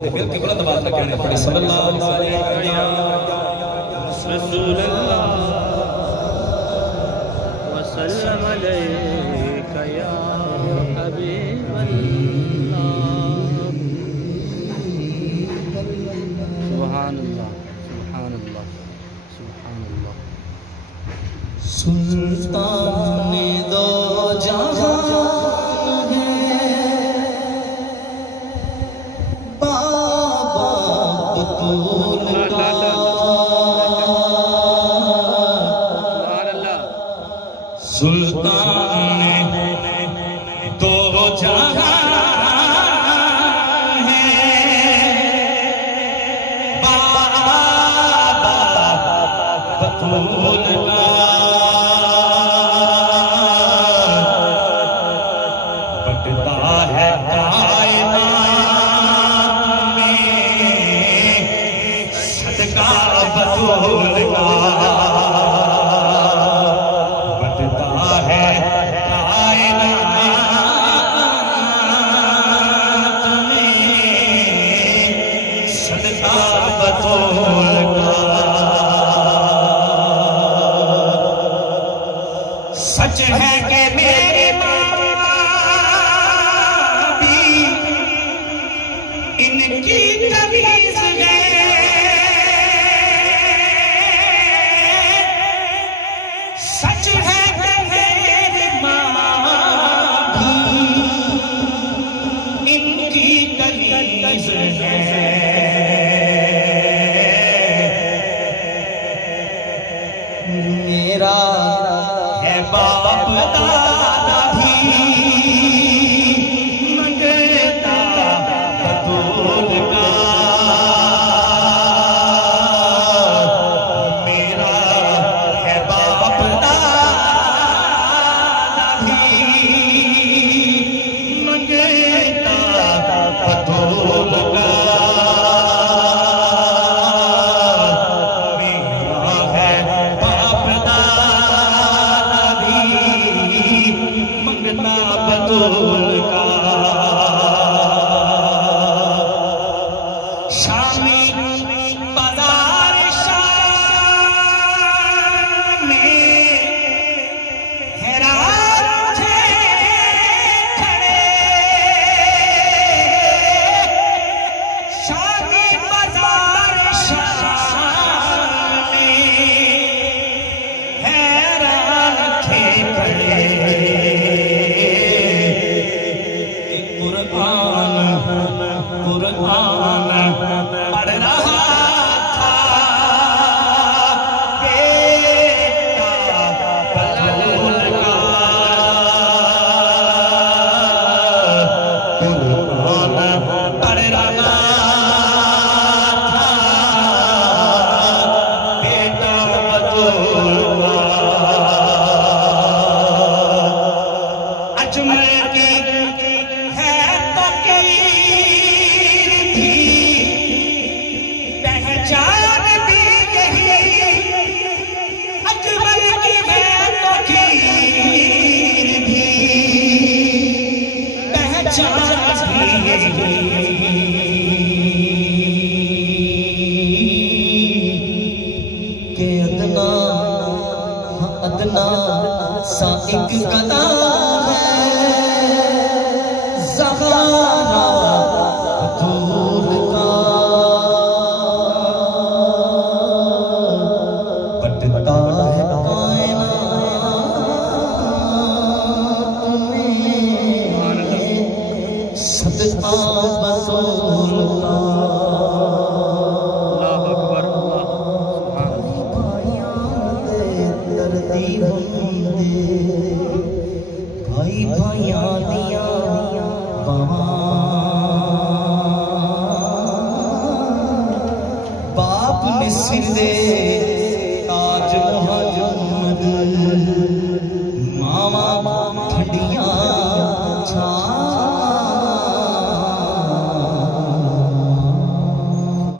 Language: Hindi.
मिल के बुलंद आवाज में कहने पड़े सल्लल्लाहु अलैहि वसल्लम अलैका या हबीबल्लाह। सुभानअल्लाह सुभानअल्लाह सुभानअल्लाह। सुल्तान ए दो जहान बाबा बतूल का सुल्तान दो जहान है बाबा बतूल का बटता है कायनात में सदका बतूल का। सच है कि मेरी माँ भी इनकी तमीज़ है, सच है कि मेरी माँ भी इनकी तमीज़ है। मेरा बाप दादा भी मंगता बतूल का, मेरा है बाप दादा भी मंगता बतूल का, मेरा है बाप बतूल का। शामी बाजार शाम में हैरान थे खड़े, शामी बाजार शाम में हैरान थे खड़े। कुरान पढ़ रहा था बेटा बतूल का, कुरान पढ़ रहा था बेटा बतूल का। अजमल की है पहचान भी यही, अजमल की है तो खीर भी पहचान भी यही। के अदना अदना सा एक कदम है ज़हरा बतूल का, बटता है कायनात में सदका बतूल का। अल्लाह अकबर अल्लाह दर्दी होंदे भाई भाइयां दियां बाप ने सिर दे